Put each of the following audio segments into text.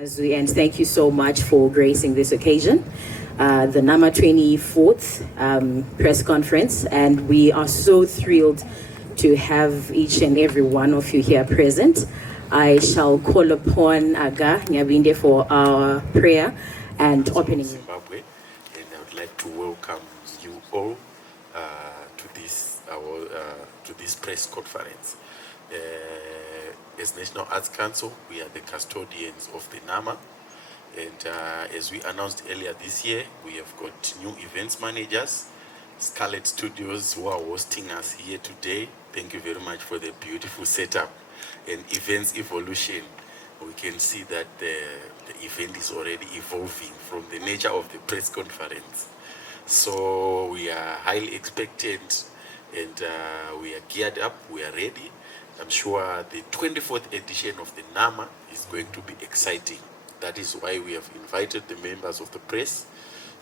And thank you so much for gracing this occasion, the NAMA 24th press conference, and we are so thrilled to have each and every one of you here present. I shall call upon Aga Nyabinde for our prayer and opening. Zimbabwe, and I would like to welcome you all to this press conference. As National Arts Council, we are the custodians of the NAMA, and as we announced earlier this year, we have got new events managers, Scarlet Studios, who are hosting us here today. Thank you very much for the beautiful setup and events evolution. We can see that the event is already evolving from the nature of the press conference. So we are highly expectant, and we are geared up, we are ready. I'm sure the 24th edition of the NAMA is going to be exciting. That is why we have invited the members of the press,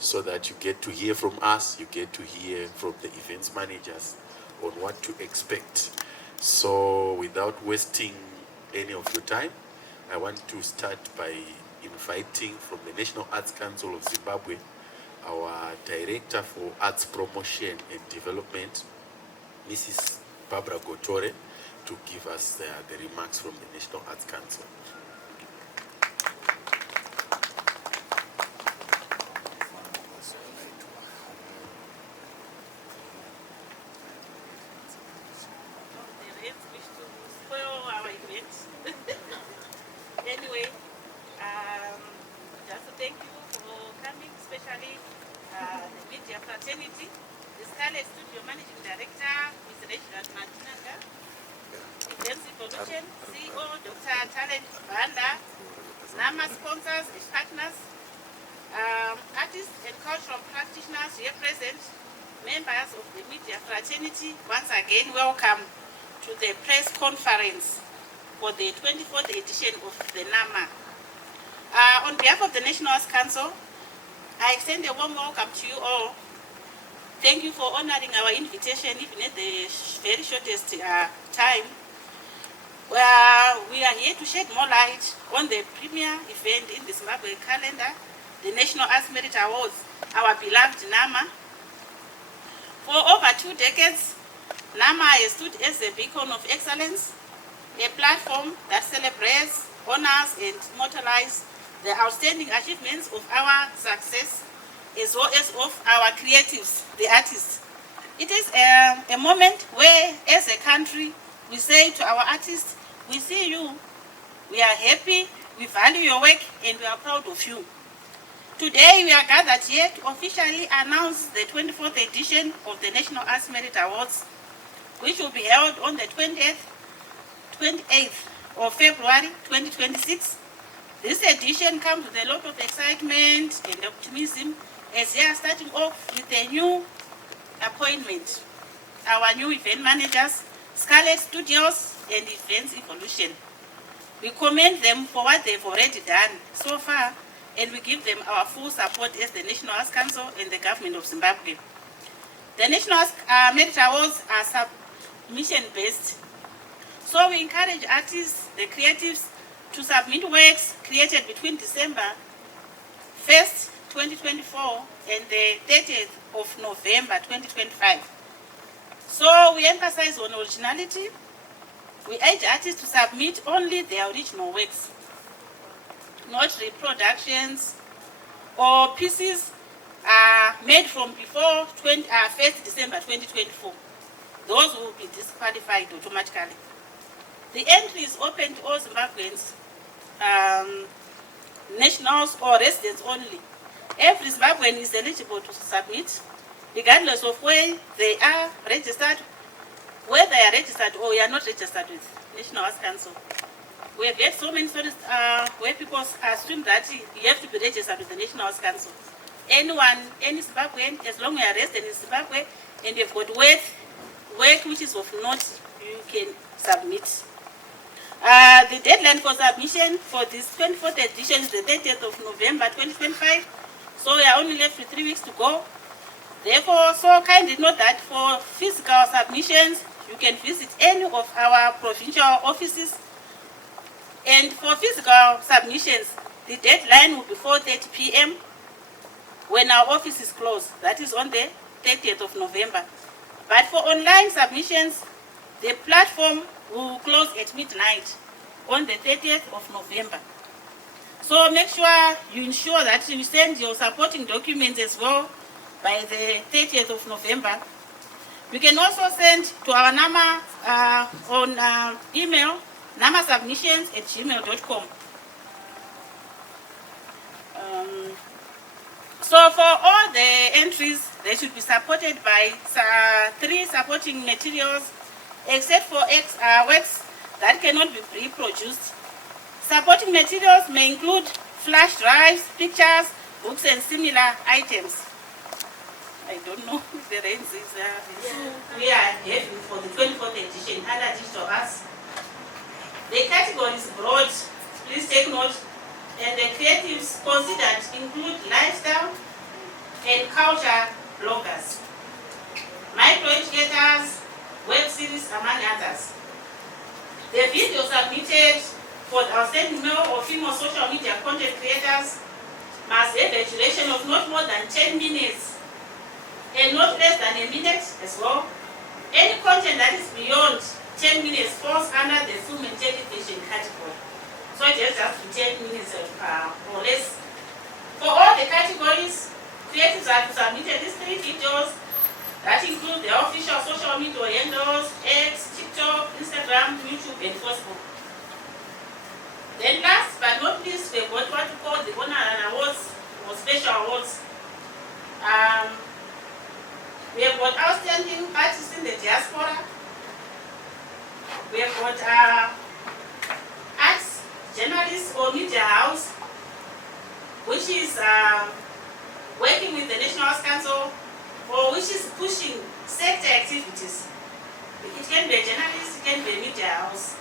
so that you get to hear from us, you get to hear from the events managers on what to expect. So without wasting any of your time, I want to start by inviting from the National Arts Council of Zimbabwe, our Director for Arts Promotion and Development, Mrs. Barbara Gotore, to give us the remarks from the National Arts Council. Anyway, just to thank you for coming, especially the media fraternity, the Scarlet Studio Managing Director, Ms. Reginald Martinaga, Events Evolution, CEO, Dr. Talent Banda, NAMA sponsors and partners, artists and cultural practitioners here present, members of the media fraternity. Once again, welcome to the press conference for the 24th edition of the NAMA. On behalf of the National Arts Council, I extend a warm welcome to you all. Thank you for honoring our invitation, even at the very shortest time. We are here to shed more light on the premier event in the Zimbabwe calendar, the National Arts Merit Awards, our beloved NAMA. For over 2 decades, NAMA has stood as a beacon of excellence, a platform that celebrates, honors, and immortalizes the outstanding achievements of our success, as well as of our creatives, the artists. It is a moment where, as a country, we say to our artists, we see you, we are happy, we value your work, and we are proud of you. Today, we are gathered here to officially announce the 24th edition of the National Arts Merit Awards, which will be held on the 28th of February 2026. This edition comes with a lot of excitement and optimism, as we are starting off with a new appointment, our new event managers, Scarlet Studios and Events Evolution. We commend them for what they've already done so far, and we give them our full support as the National Arts Council and the government of Zimbabwe. The National Arts Merit Awards are submission-based, so we encourage artists, the creatives, to submit works created between December 1st, 2024 and the 30th of November 2025. So we emphasize on originality. We urge artists to submit only their original works, not reproductions or pieces made from before 1st December 2024. Those will be disqualified automatically. The entry is open to all Zimbabweans, nationals or residents only. Every Zimbabwean is eligible to submit, regardless of where they are registered, whether they are registered or you are not registered with National Arts Council. We have had so many stories where people assume that you have to be registered with the National Arts Council. Anyone, any Zimbabwean, as long as you are resident in Zimbabwe and you've got work which is of note, you can submit. The deadline for submission for this 24th edition is the 30th of November 2025. So we are only left with 3 weeks to go. Therefore, so kindly note that for physical submissions, you can visit any of our provincial offices. And for physical submissions, The deadline will be 4:30 p.m. when our office is closed. That is on the 30th of November. But for online submissions, the platform will close at midnight on the 30th of November. So make sure you ensure that you send your supporting documents as well by the 30th of November. You can also send to our NAMA on email, namasubmissions@gmail.com. So for all the entries, they should be supported by 3 supporting materials, except for works that cannot be reproduced. Supporting materials may include flash drives, pictures, books, and similar items. I don't know if the range is we are having for the 24th edition under digital arts. The category is broad, please take note, and the creatives considered include lifestyle and culture bloggers, micro-educators, web series, among others. The video submitted for the outstanding male or female social media content creators must have a duration of not more than 10 minutes and not less than a minute as well. Any content that is beyond 10 minutes falls under the film and television category. So it has just 10 minutes or less. For all the categories, creatives have submitted these 3 videos that include the official social media handles, X, TikTok, Instagram, YouTube, and Facebook. Then last but not least, we've got what we call the honor and awards or special awards. We have got outstanding artists in the diaspora. We have got arts journalists or media house, which is working with the National Arts Council or which is pushing sector activities. It can be a journalist, it can be a media house,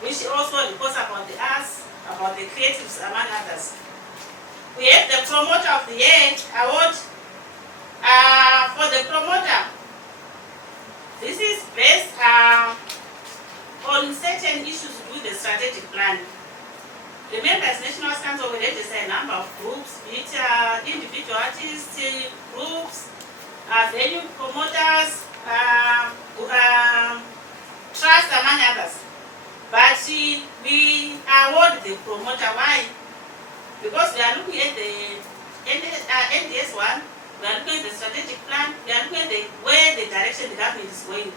which also reports about the arts, about the creatives, among others. We have the Promoter of the Year award. For the promoter, this is based on certain issues with the strategic plan. Remember, as National Arts Council, we register a number of groups, be it individual artists, groups, venue promoters, trust, among others. But we award the promoter. Why? Because we are looking at the NDS one, we are looking at the strategic plan, we are looking at where the direction the government is going.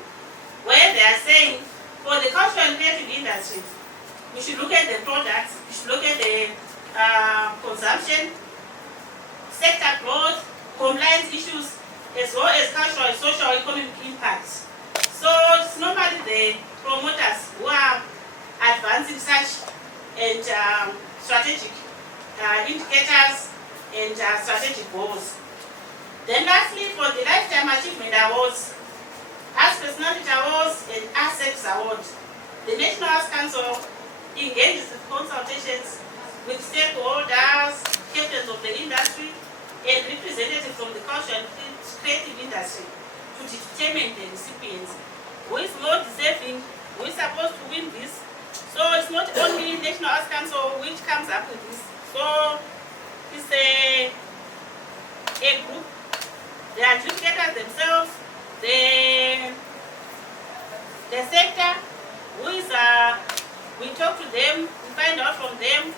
Where they are saying, for the cultural and creative industries, we should look at the products, we should look at the consumption, sector growth, compliance issues, as well as cultural and social economic impacts. So it's normally the promoters who are advancing such and strategic indicators and strategic goals. Then lastly, for the Lifetime Achievement Awards, Arts Personality Awards and ASEX Awards, the National Arts Council engages in consultations with stakeholders, captains of the industry, and representatives from the cultural and creative industry to determine the recipients. Who is more deserving, who is supposed to win this. So it's not only National Arts Council which comes up with this. So it's a group, the adjudicators themselves, the sector, who is we talk to them, we find out from them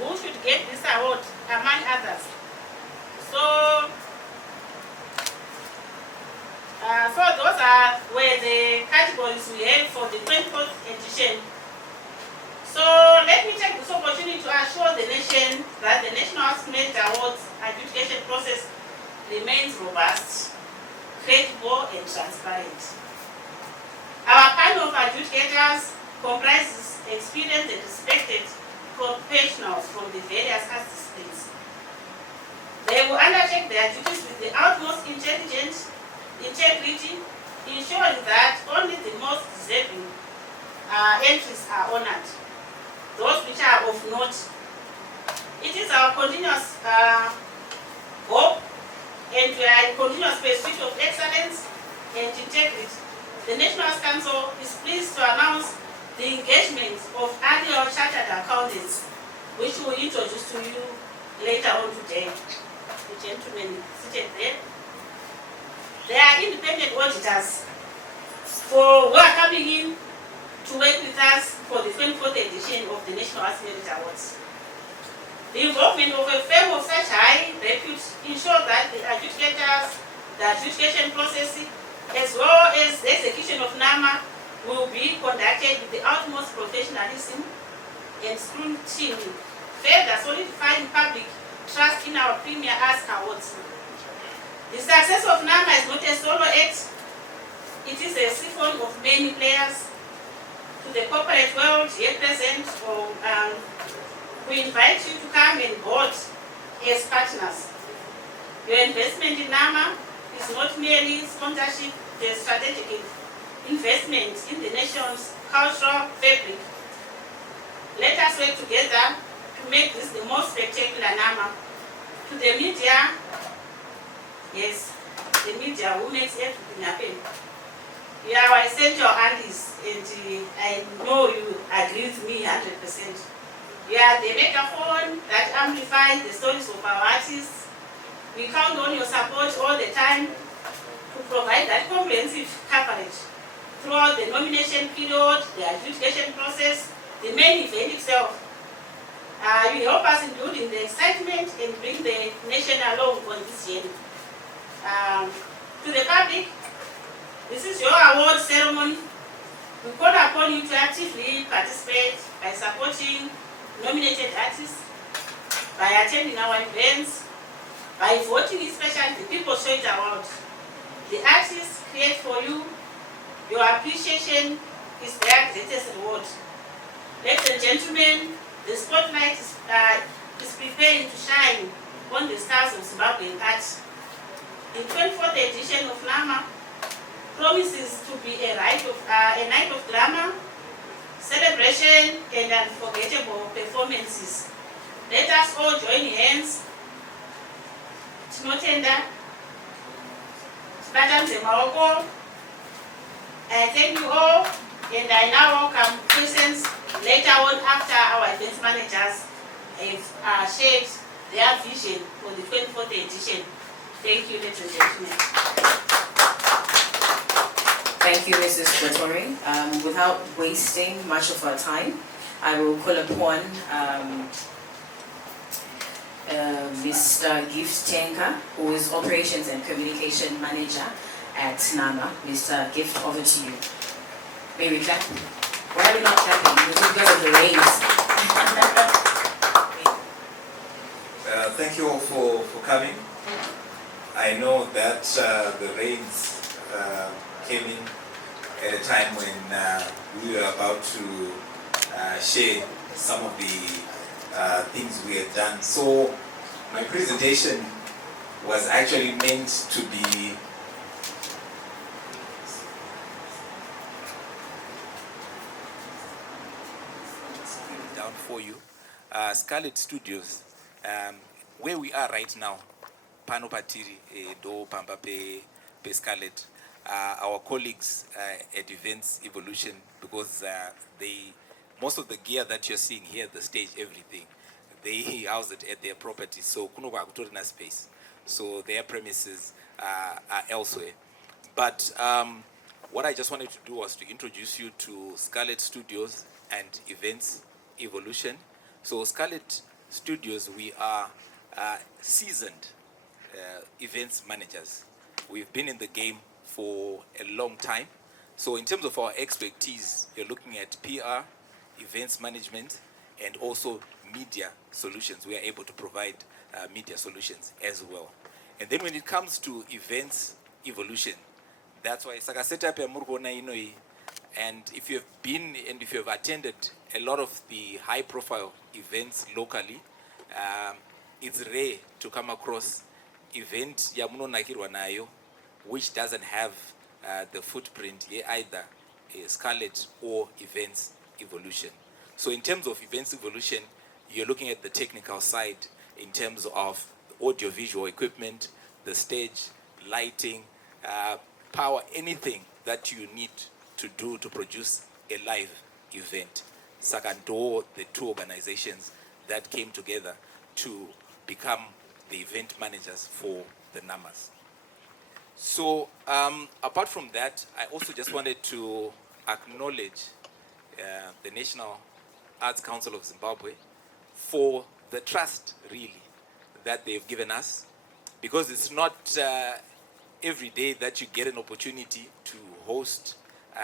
who should get this award, among others. So those were the categories we have for the 24th edition. So let me take this opportunity to assure the nation that the National Arts Merit Awards adjudication process remains robust, credible, and transparent. Our panel of adjudicators comprises experienced and respected professionals from the various arts disciplines. They will undertake their duties with the utmost integrity, ensuring that only the most deserving entries are honored, those which are of note. It is our continuous hope, and we are in continuous pursuit of excellence and integrity. The National Arts Council is pleased to announce the engagement of annual chartered accountants which we'll introduce to you later on today. The gentleman seated there. They are independent auditors who are coming in to work with us for the 24th edition of the National Arts Merit Awards. The involvement of a firm of such high repute ensures that the adjudicators, the adjudication process, as well as the execution of NAMA will be conducted with the utmost professionalism and scrutiny, further solidifying public trust in our Premier Arts Awards. The success of NAMA is not a solo act, it is a siphon of many players. To the corporate world here present, we invite you to come and board as partners. Your investment in NAMA is not merely sponsorship, it is strategic investment in the nation's cultural fabric. Let us work together to make this the most spectacular NAMA. To the media, yes, the media who makes everything happen. You are our essential allies, and I know you agree with me 100%. You are the megaphone that amplifies the stories of our artists. We count on your support all the time to provide that comprehensive coverage throughout the nomination period, the adjudication process, the main event itself. You help us in building the excitement and bring the nation along on this journey. To the public, this is your award ceremony. We call upon you to actively participate by supporting nominated artists, by attending our events, by voting, especially the People's Choice Award. The artists create for you. Your appreciation is their greatest reward. Ladies and gentlemen, the spotlight is preparing to shine on the stars of Zimbabwean art. The 24th edition of NAMA promises to be a night of glamour, celebration, and unforgettable performances. Let us all join hands. Tinotenda, tibatanze maoko. I thank you all, and I now welcome questions later on after our event managers have shared their vision for the 24th edition. Thank you, ladies and gentlemen. Thank you, Mrs. Batori. Without wasting much of our time, I will call upon Mr. Gift Tenka, who is Operations and Communication Manager at NAMA. Mr. Gift, over to you. May we clap? Why are we not clapping? Because of the rains. Thank you all for coming. I know that the rains came in at a time when we were about to share some of the things we had done. So my presentation was actually meant to be down for you. Scarlet Studios, where we are right now, Pano Patiri, do Pamba pe Scarlet, our colleagues at Events Evolution, because most of the gear that you're seeing here, the stage, everything, they house it at their property. So kunoba kutorina space. So their premises are elsewhere. But what I just wanted to do was to introduce you to Scarlet Studios and Events Evolution. So Scarlet Studios, we are seasoned events managers. We've been in the game for a long time. So in terms of our expertise, you're looking at PR, events management, and also media solutions. We are able to provide media solutions as well. And then when it comes to events evolution, that's why Saka set up a Murgona Inoi. And if you've been and if you've attended a lot of the high profile events locally, it's rare to come across event ya muno nakirwa nayo which doesn't have the footprint either Scarlet or Events Evolution. So in terms of Events Evolution, you're looking at the technical side in terms of audio-visual equipment, the stage, lighting, power, anything that you need to do to produce a live event. Sakanto, the two organizations that came together to become the event managers for the NAMAs. So apart from that, I also just wanted to acknowledge the National Arts Council of Zimbabwe for the trust, really, that they've given us, because it's not every day that you get an opportunity to host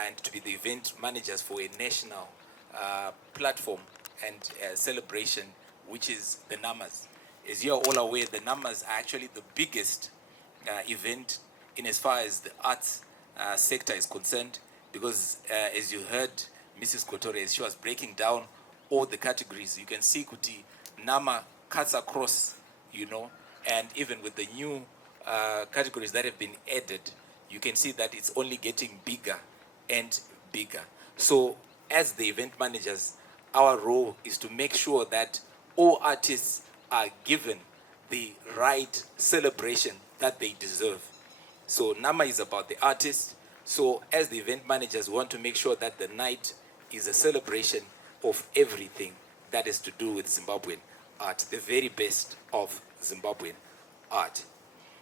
and to be the event managers for a national platform and celebration, which is the NAMAs. As you are all aware, the NAMAs are actually the biggest event in as far as the arts sector is concerned, because as you heard Mrs. Kotore, she was breaking down all the categories. You can see Kuti NAMA cuts across, you know, and even with the new categories that have been added, you can see that it's only getting bigger and bigger. So as the event managers, our role is to make sure that all artists are given the right celebration that they deserve. So NAMA is about the artists. So as the event managers, we want to make sure that the night is a celebration of everything that is to do with Zimbabwean art, the very best of Zimbabwean art.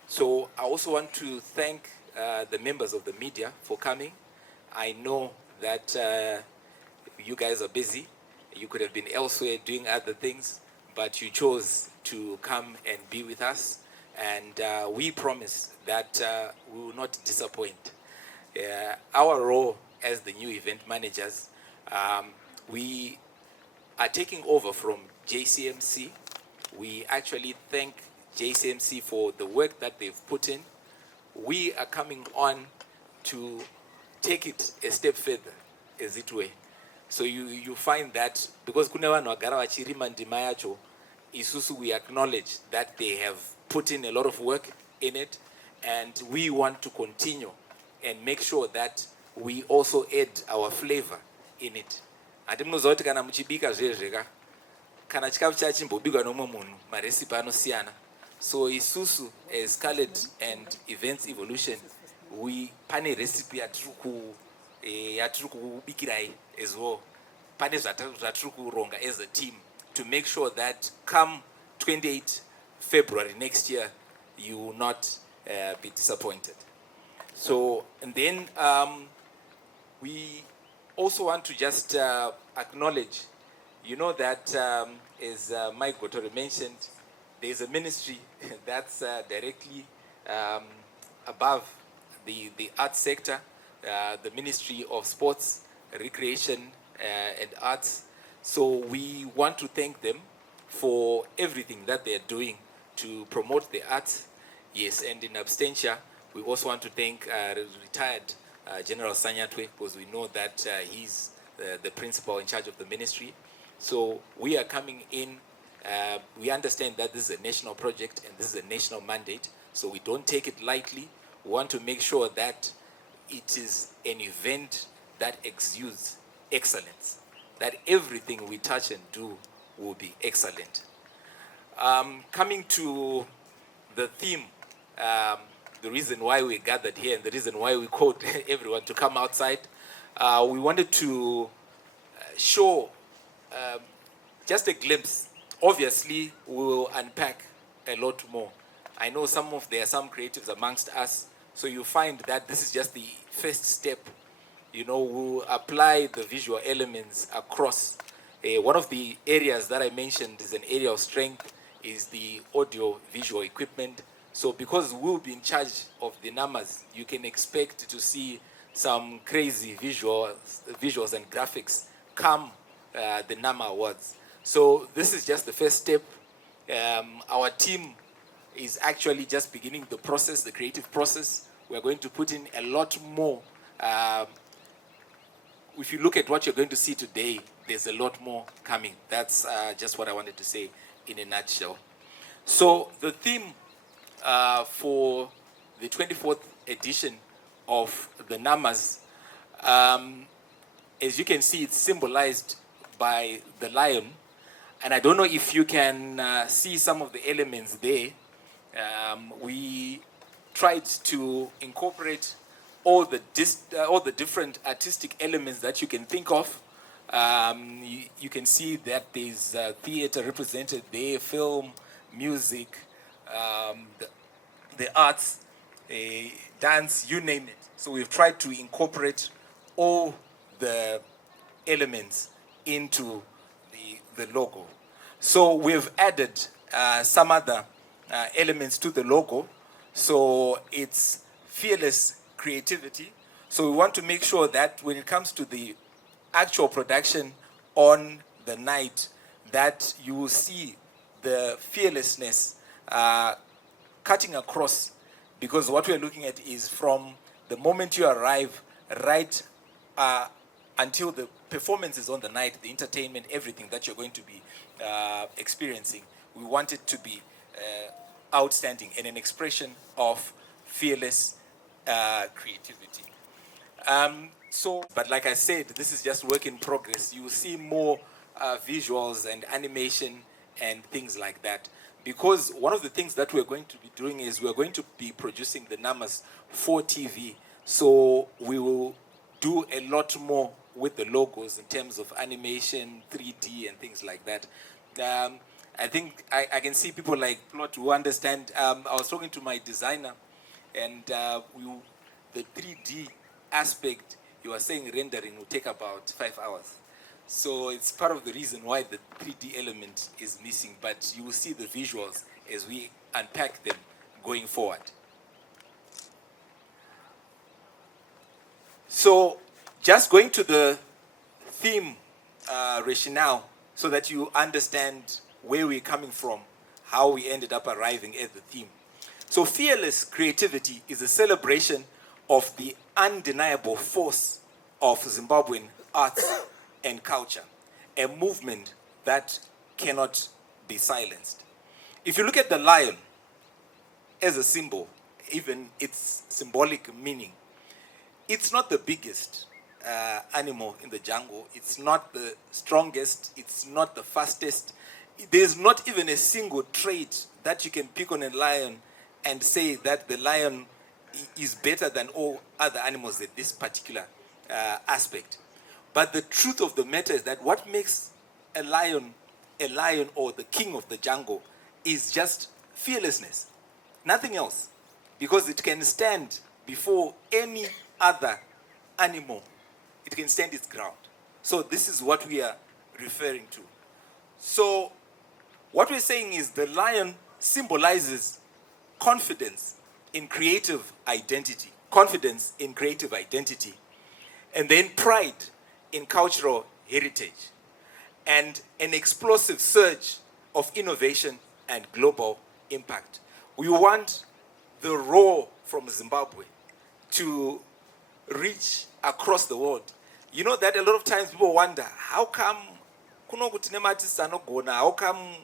So I also want to thank the members of the media for coming. I know that you guys are busy. You could have been elsewhere doing other things, but you chose to come and be with us. And we promise that we will not disappoint. Our role as the new event managers, we are taking over from JCMC. We actually thank JCMC for the work that they've put in. We are coming on to take it a step further, as it were. So you find that because kune vanhu vagara vachirima ndima yacho, isusu we acknowledge that they have put in a lot of work in it, and we want to continue and make sure that we also add our flavor in it. Ati munoziva kuti kana muchibika zvezveka, kana chikafu chachimbobikwa nomwe munhu, marecipe anosiyana. So isusu as Scarlet and Events Evolution, we pane recipe yatiri kubikirai as well. Pane zvatiri kuronga as a team to make sure that come 28 February next year, you will not be disappointed. So, and then we also want to just acknowledge, you know, that as Mike Gotore mentioned, there's a ministry that's directly above the arts sector, the Ministry of Sports, Recreation and Arts. So we want to thank them for everything that they're doing to promote the arts. Yes, and in absentia, we also want to thank retired General Sanyatwe, because we know that he's the principal in charge of the ministry. So we are coming in. We understand that this is a national project and this is a national mandate, so we don't take it lightly. We want to make sure that it is an event that exudes excellence, that everything we touch and do will be excellent. Coming to the theme, the reason why we gathered here and the reason why we called everyone to come outside, we wanted to show just a glimpse. Obviously, we will unpack a lot more. I know there are some creatives amongst us, so you find that this is just the first step. You know, we'll apply the visual elements across. One of the areas that I mentioned is an area of strength, is the audio visual equipment. So because we'll be in charge of the numbers, you can expect to see some crazy visuals and graphics come the NAMA Awards. So this is just the first step. Our team is actually just beginning the process, the creative process. We're going to put in a lot more. If you look at what you're going to see today, there's a lot more coming. That's just what I wanted to say in a nutshell. So the theme for the 24th edition of the NAMAs, as you can see, it's symbolized by the lion. And I don't know if you can see some of the elements there. We tried to incorporate all the different artistic elements that you can think of You can see that there's theater represented there, film, music, the arts, dance, you name it. So we've tried to incorporate all the elements into the logo. So we've added some other elements to the logo. So it's fearless creativity. So we want to make sure that when it comes to the actual production on the night, that you will see the fearlessness cutting across, because what we're looking at is from the moment you arrive right until the performance is on the night, the entertainment, everything that you're going to be experiencing. We want it to be outstanding and an expression of fearless creativity. But like I said, this is just work in progress. You will see more visuals and animation and things like that. Because one of the things that we're going to be doing is we're going to be producing the numbers for TV. So we will do a lot more with the logos in terms of animation, 3D, and things like that. I think I can see people like Plot who understand. I was talking to my designer, and the 3D aspect, you were saying rendering will take about 5 hours. So it's part of the reason why the 3D element is missing, but you will see the visuals as we unpack them going forward. So just going to the theme rationale so that you understand where we're coming from, how we ended up arriving at the theme. So fearless creativity is a celebration of the undeniable force of Zimbabwean arts and culture, a movement that cannot be silenced. If you look at the lion as a symbol, even its symbolic meaning, it's not the biggest animal in the jungle. It's not the strongest. It's not the fastest. There's not even a single trait that you can pick on a lion and say that the lion is better than all other animals at this particular aspect. But the truth of the matter is that what makes a lion or the king of the jungle is just fearlessness. Nothing else. Because it can stand before any other animal. It can stand its ground. So this is what we are referring to. So what we're saying is the lion symbolizes confidence in creative identity. Confidence in creative identity. And then pride in cultural heritage. And an explosive surge of innovation and global impact. We want the roar from Zimbabwe to reach across the world. You know that a lot of times people wonder, how come how come,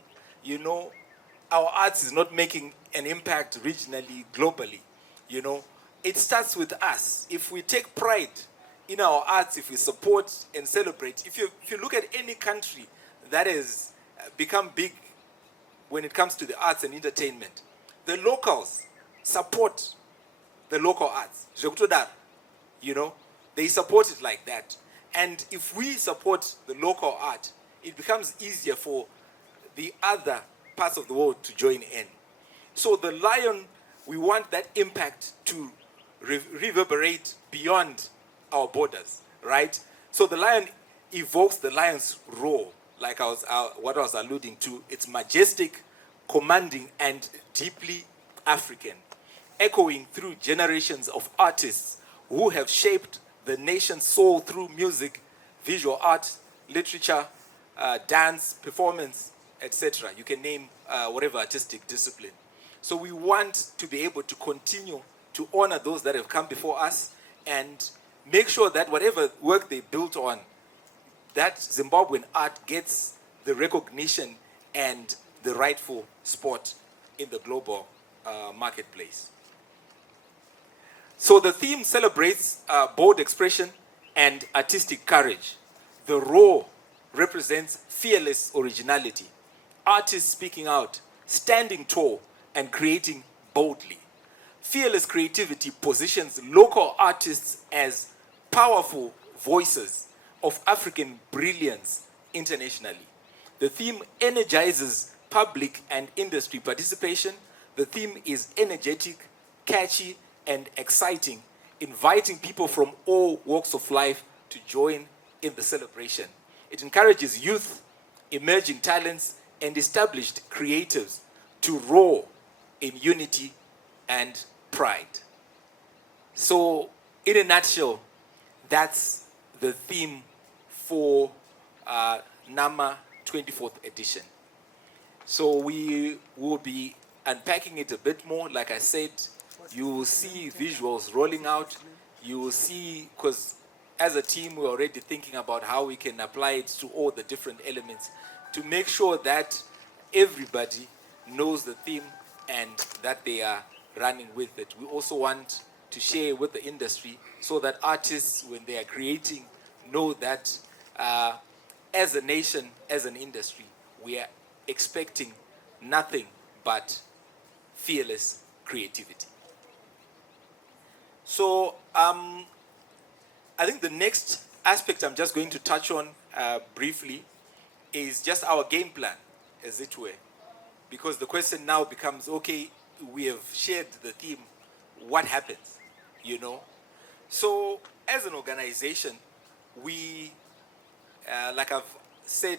our arts is not making an impact regionally, globally? It starts with us. If we take pride in our arts, if we support and celebrate, if you look at any country that has become big when it comes to the arts and entertainment, the locals support the local arts. They support it like that. And if we support the local art, it becomes easier for the other parts of the world to join in. So the lion, we want that impact to reverberate beyond our borders, right? So the lion evokes the lion's roar, like what I was alluding to. It's majestic, commanding, and deeply African, echoing through generations of artists who have shaped the nation's soul through music, visual art, literature, dance, performance, etc. You can name whatever artistic discipline. So we want to be able to continue to honor those that have come before us and make sure that whatever work they built on, that Zimbabwean art gets the recognition and the rightful spot in the global marketplace. So the theme celebrates bold expression and artistic courage. The roar represents fearless originality, artists speaking out, standing tall, and creating boldly. Fearless creativity positions local artists as powerful voices, of African brilliance internationally. The theme energizes public and industry participation. The theme is energetic, catchy, and exciting, inviting people from all walks of life to join in the celebration. It encourages youth, emerging talents, and established creatives to roar in unity and pride. So, in a nutshell, that's the theme for NAMA 24th edition. So we will be unpacking it a bit more. Like I said, you will see visuals rolling out. You will see, because as a team, we're already thinking about how we can apply it to all the different elements to make sure that everybody knows the theme and that they are running with it. We also want to share with the industry so that artists, when they are creating, know that as a nation, as an industry, we are expecting nothing but fearless creativity. So I think the next aspect I'm just going to touch on briefly is just our game plan, as it were. Because the question now becomes, okay, we have shared the theme, what happens, you know? So as an organization, we, like I've said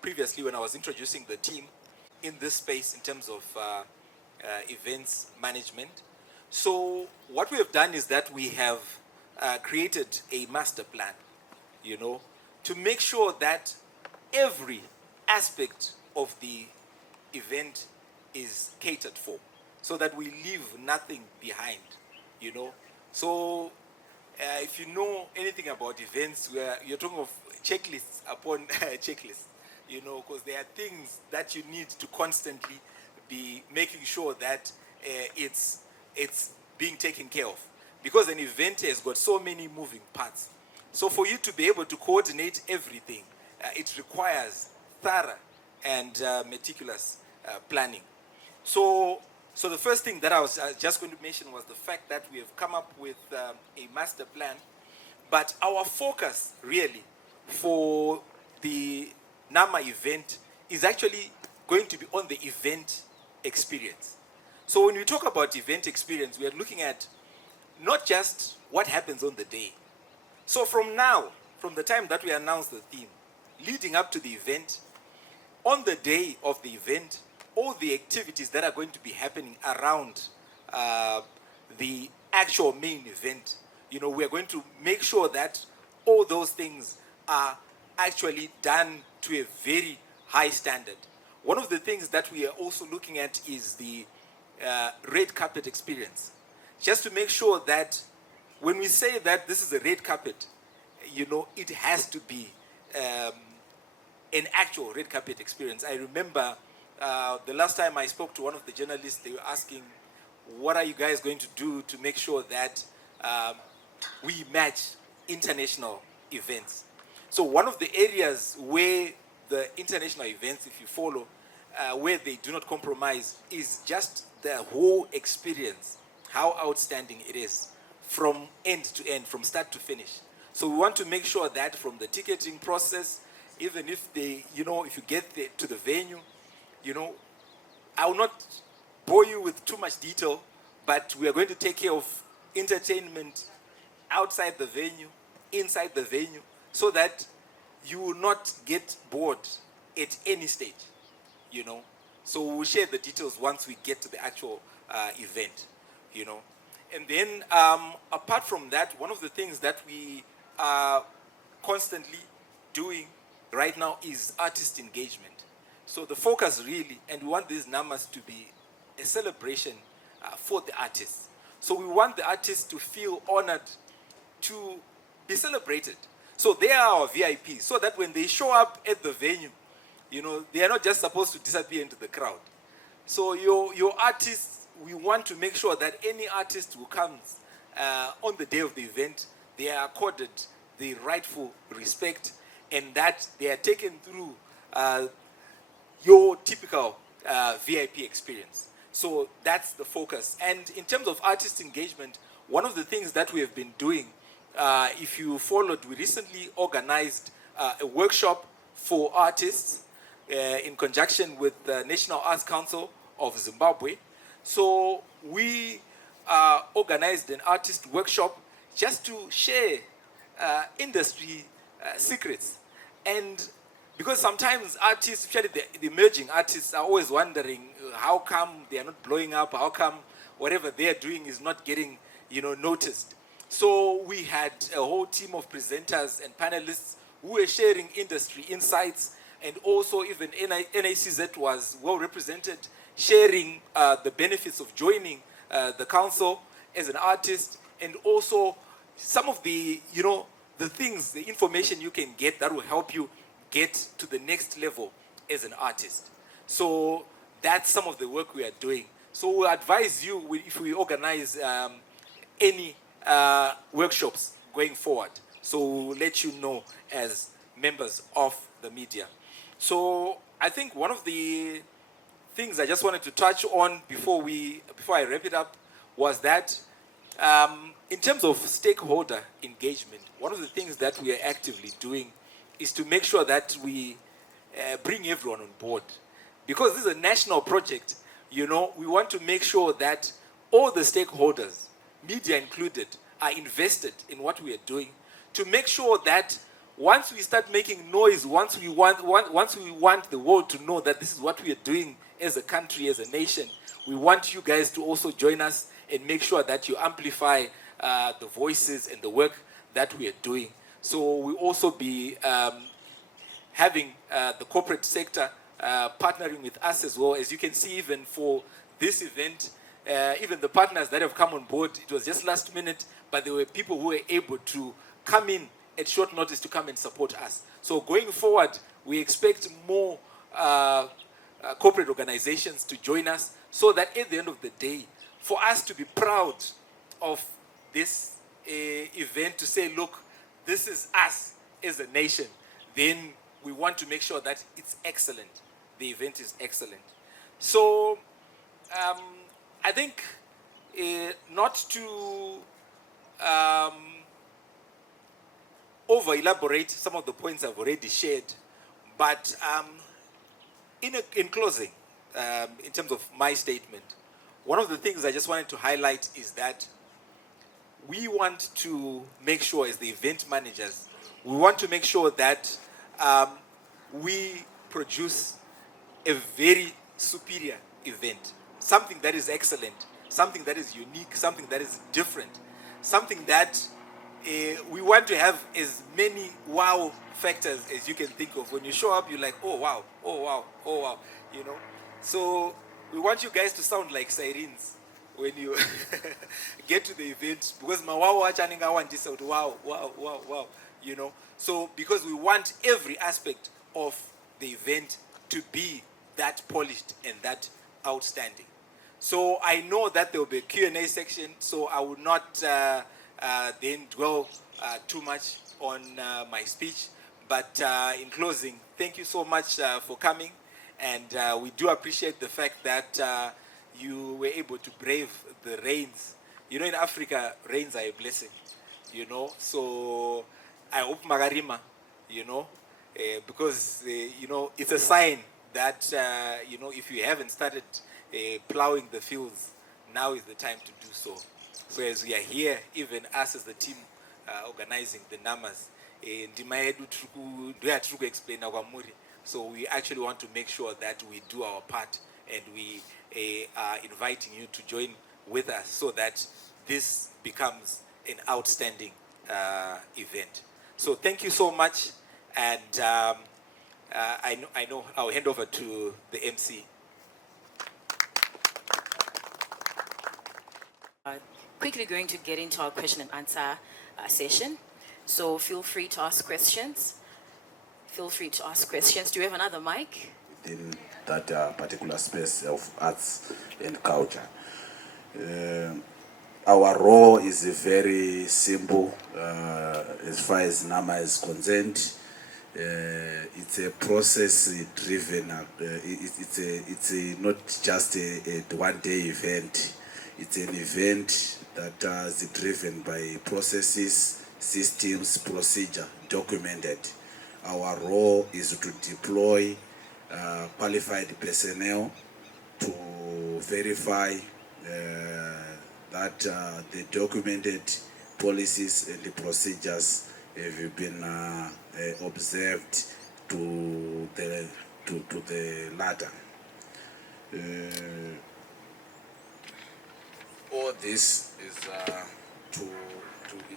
previously when I was introducing the team, in this space in terms of events management. So what we have done is that we have created a master plan, you know, to make sure that every aspect of the event is catered for, so that we leave nothing behind, you know. So if you know anything about events, where you're talking of checklists upon checklists, you know, because there are things that you need to constantly be making sure that it's being taken care of, because an event has got so many moving parts. So for you to be able to coordinate everything, it requires thorough and meticulous planning. So the first thing that I was just going to mention was the fact that we have come up with a master plan, but our focus really for the NAMA event is actually going to be on the event experience. So when we talk about event experience, we are looking at not just what happens on the day. So from now, from the time that we announce the theme, leading up to the event, on the day of the event, all the activities that are going to be happening around the actual main event, you know, we are going to make sure that all those things are actually done to a very high standard. One of the things that we are also looking at is the red carpet experience. Just to make sure that when we say that this is a red carpet, you know, it has to be an actual red carpet experience. I remember the last time I spoke to one of the journalists, they were asking, what are you guys going to do to make sure that we match international events? So one of the areas where the international events, if you follow, where they do not compromise, is just the whole experience, how outstanding it is from end to end, from start to finish. So we want to make sure that from the ticketing process, even if they, you know, if you get to the venue, you know, I will not bore you with too much detail, but we are going to take care of entertainment outside the venue, inside the venue, so that you will not get bored at any stage, you know. So we'll share the details once we get to the actual event, you know. And then apart from that, one of the things that we are constantly doing right now is artist engagement. So the focus really, and we want these numbers to be a celebration for the artists. So we want the artists to feel honored to be celebrated. So they are our VIPs, so that when they show up at the venue, you know, they are not just supposed to disappear into the crowd. So your artists, we want to make sure that any artist who comes on the day of the event, they are accorded the rightful respect, and that they are taken through your typical VIP experience. So that's the focus. And in terms of artist engagement, one of the things that we have been doing if you followed, we recently organized a workshop for artists in conjunction with the National Arts Council of Zimbabwe. So we organized an artist workshop just to share industry secrets. And because sometimes artists, especially the emerging artists, are always wondering how come they are not blowing up, how come whatever they are doing is not getting, noticed. So we had a whole team of presenters and panelists who were sharing industry insights, and also even NACZ was well represented, sharing the benefits of joining the council as an artist, and also some of the, the things, the information you can get that will help you get to the next level as an artist. So that's some of the work we are doing. So we advise you if we organize any workshops going forward. So we'll let you know as members of the media. So I think one of the things I just wanted to touch on before I wrap it up was that in terms of stakeholder engagement, one of the things that we are actively doing is to make sure that we bring everyone on board. Because this is a national project, we want to make sure that all the stakeholders, media included, are invested in what we are doing, to make sure that once we start making noise, once we want the world to know that this is what we are doing as a country, as a nation, we want you guys to also join us and make sure that you amplify the voices and the work that we are doing. So we'll also be having the corporate sector partnering with us as well. As you can see, even for this event, even the partners that have come on board, it was just last minute, but there were people who were able to come in at short notice to come and support us. So going forward, we expect more corporate organizations to join us, so that at the end of the day, for us to be proud of this event, to say, look, this is us as a nation, then we want to make sure that it's excellent. The event is excellent. So I think not to over-elaborate some of the points I've already shared, but in closing, in terms of my statement, one of the things I just wanted to highlight is that we want to make sure, as the event managers, we want to make sure that we produce a very superior event, something that is excellent, something that is unique, something that is different, something that we want to have as many wow factors as you can think of. When you show up, you're like, oh wow, oh wow, oh wow, So we want you guys to sound like sirens when you get to the event, because my wow wow, wow, wow, wow, So because we want every aspect of the event to be that polished and that outstanding. So I know that there will be a Q&A section, so I will not then dwell too much on my speech. But in closing, thank you so much for coming. And we do appreciate the fact that you were able to brave the rains. In Africa, rains are a blessing, So I hope Magarima, because, it's a sign that, if you haven't started plowing the fields, now is the time to do so. So as we are here, even us as the team organizing the numbers, so we actually want to make sure that we do our part, and we are inviting you to join with us so that this becomes an outstanding event. So thank you so much, and I know I'll hand over to the MC. Quickly going to get into our question and answer session. So feel free to ask questions. Do you have another mic? In that particular space of arts and culture. Our role is very simple as far as NAMA is concerned. It's a process driven, it's not just a one-day event. It's an event that is driven by processes, systems, procedure documented. Our role is to deploy qualified personnel to verify that the documented policies and the procedures have been observed to the latter. All this is to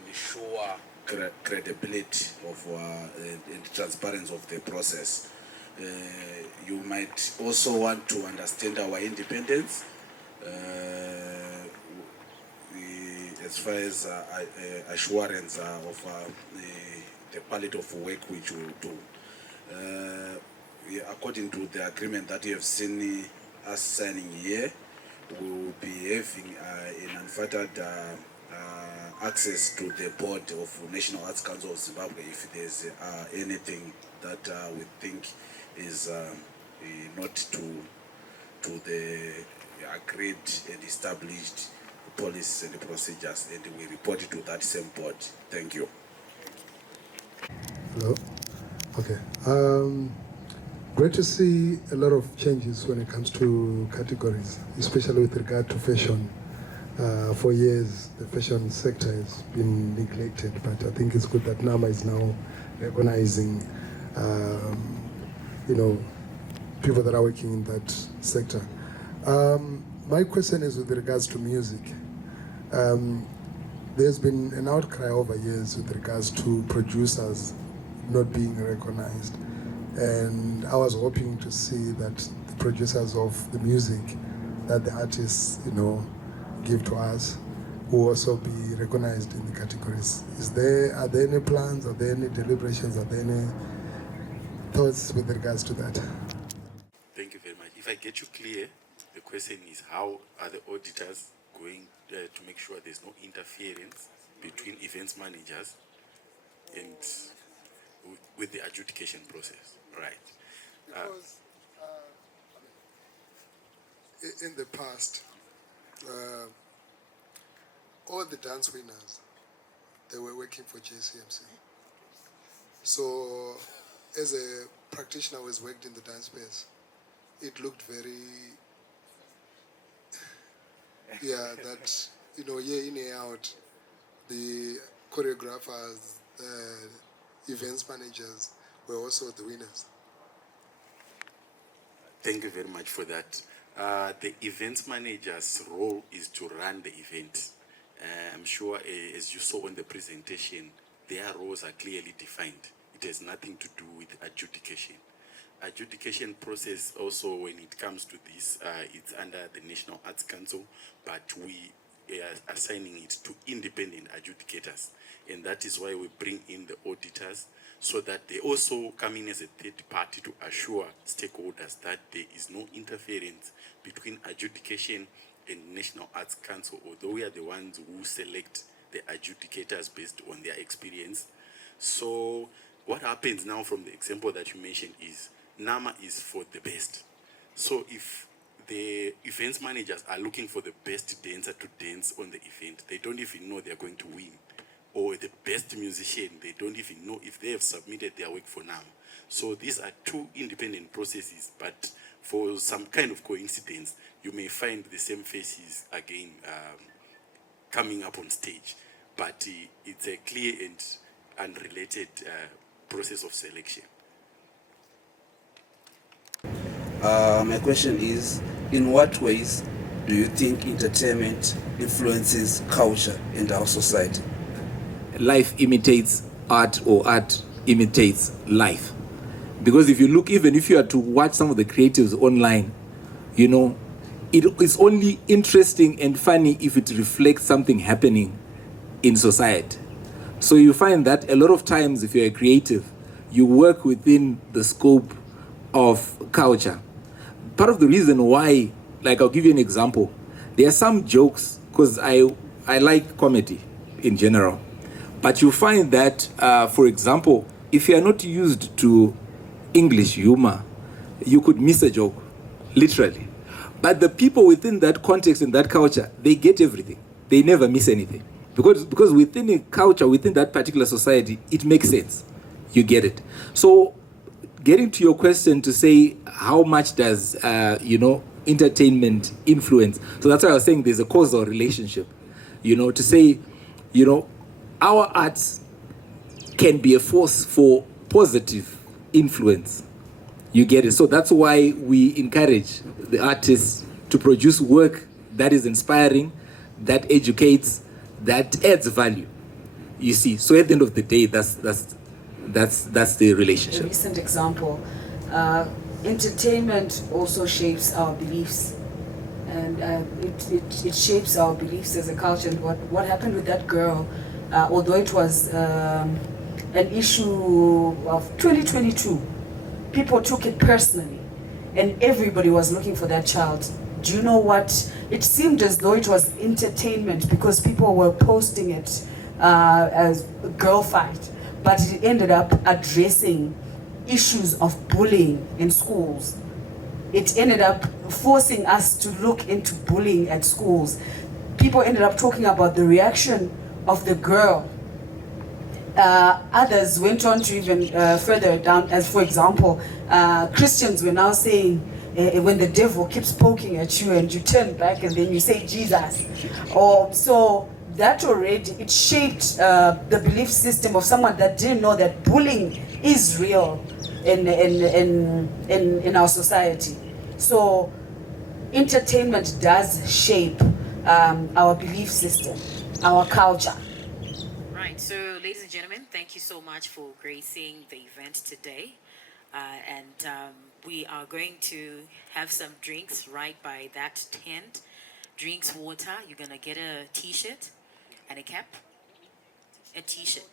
ensure credibility of and transparency of the process. You might also want to understand our independence as far as assurance of the quality of work which we will do. According to the agreement that you have seen us signing here, we will be having an unfettered access to the board of National Arts Council of Zimbabwe if there's anything that we think is not to the agreed and established policies and procedures, and we report it to that same board. Thank you. Hello. Okay. Great to see a lot of changes when it comes to categories, especially with regard to fashion. For years, the fashion sector has been neglected, but I think it's good that NAMA is now recognizing, people that are working in that sector. My question is with regards to music. There's been an outcry over years with regards to producers not being recognized. And I was hoping to see that the producers of the music that the artists, give to us will also be recognized in the categories. Are there any plans, are there any deliberations, are there any thoughts with regards to that? Thank you very much. If I get you clear, the question is how are the auditors going to make sure there's no interference between events managers and with the adjudication process, right? Because in the past, all the dance winners, they were working for JCMC. So as a practitioner who has worked in the dance space, it looked very, that, year in, year out, the choreographers, events managers were also the winners. Thank you very much for that. The events manager's role is to run the event. I'm sure, as you saw in the presentation, their roles are clearly defined. It has nothing to do with adjudication. Adjudication process also, when it comes to this, it's under the National Arts Council, but we are assigning it to independent adjudicators. And that is why we bring in the auditors, so that they also come in as a third party to assure stakeholders that there is no interference between adjudication and National Arts Council, although we are the ones who select the adjudicators based on their experience. So what happens now from the example that you mentioned is NAMA is for the best. So if the events managers are looking for the best dancer to dance on the event, they don't even know they're going to win. Or the best musician, they don't even know if they have submitted their work for NAMA. So these are two independent processes, but for some kind of coincidence, you may find the same faces again coming up on stage. But it's a clear and unrelated process of selection. My question is, in what ways do you think entertainment influences culture in our society? Life imitates art, or art imitates life. Because if you look, even if you are to watch some of the creatives online, it is only interesting and funny if it reflects something happening in society. So you find that a lot of times, if you're a creative, you work within the scope of culture. Part of the reason why, like I'll give you an example, there are some jokes, because I like comedy in general, but you find that, for example, if you are not used to English humor, you could miss a joke, literally. But the people within that context and that culture, they get everything. They never miss anything. Because within a culture, within that particular society, it makes sense. You get it. So getting to your question to say how much does entertainment influence, so that's why I was saying there's a causal relationship, to say, our arts can be a force for positive influence. You get it. So that's why we encourage the artists to produce work that is inspiring, that educates, that adds value. You see. So at the end of the day, that's the A relationship. recent example, entertainment also shapes our beliefs, and it shapes our beliefs as a culture. And what happened with that girl, although it was an issue of 2022, people took it personally, and everybody was looking for that child. Do you know what? It seemed as though it was entertainment because people were posting it as a girl fight, but it ended up addressing issues of bullying in schools. It ended up forcing us to look into bullying at schools. People ended up talking about the reaction of the girl. Others went on to even further down, as for example, Christians were now saying, when the devil keeps poking at you and you turn back and then you say Jesus. So that already, it shaped the belief system of someone that didn't know that bullying is real in our society. So entertainment does shape our belief system, our culture. Right, so ladies and gentlemen, thank you so much for gracing the event today. We are going to have some drinks right by that tent. Drinks, water. You're going to get a t-shirt and a cap. A t-shirt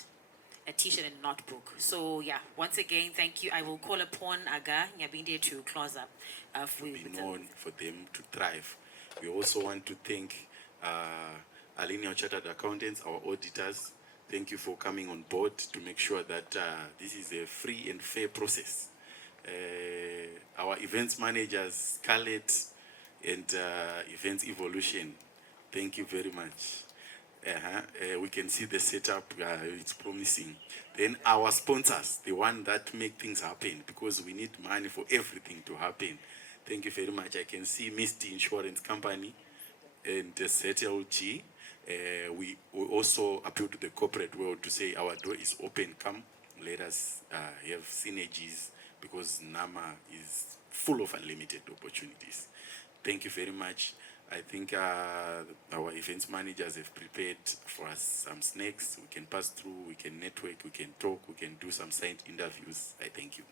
and a notebook. So yeah, once again, thank you. I will call upon Aga Nyabinde to close up. Be known for them to thrive. We also want to thank Alinea Chartered Accountants, our auditors. Thank you for coming on board to make sure that this is a free and fair process. Our events managers, Scarlett and Events Evolution, thank you very much. We can see the setup, it's promising. Then our sponsors, the one that make things happen, because we need money for everything to happen. Thank you very much. I can see Misty Insurance Company and ZLG. We also appeal to the corporate world to say our door is open. Come, let us have synergies, because NAMA is full of unlimited opportunities. Thank you very much. I think our events managers have prepared for us some snacks. We can pass through, we can network, we can talk, we can do some side interviews. I thank you.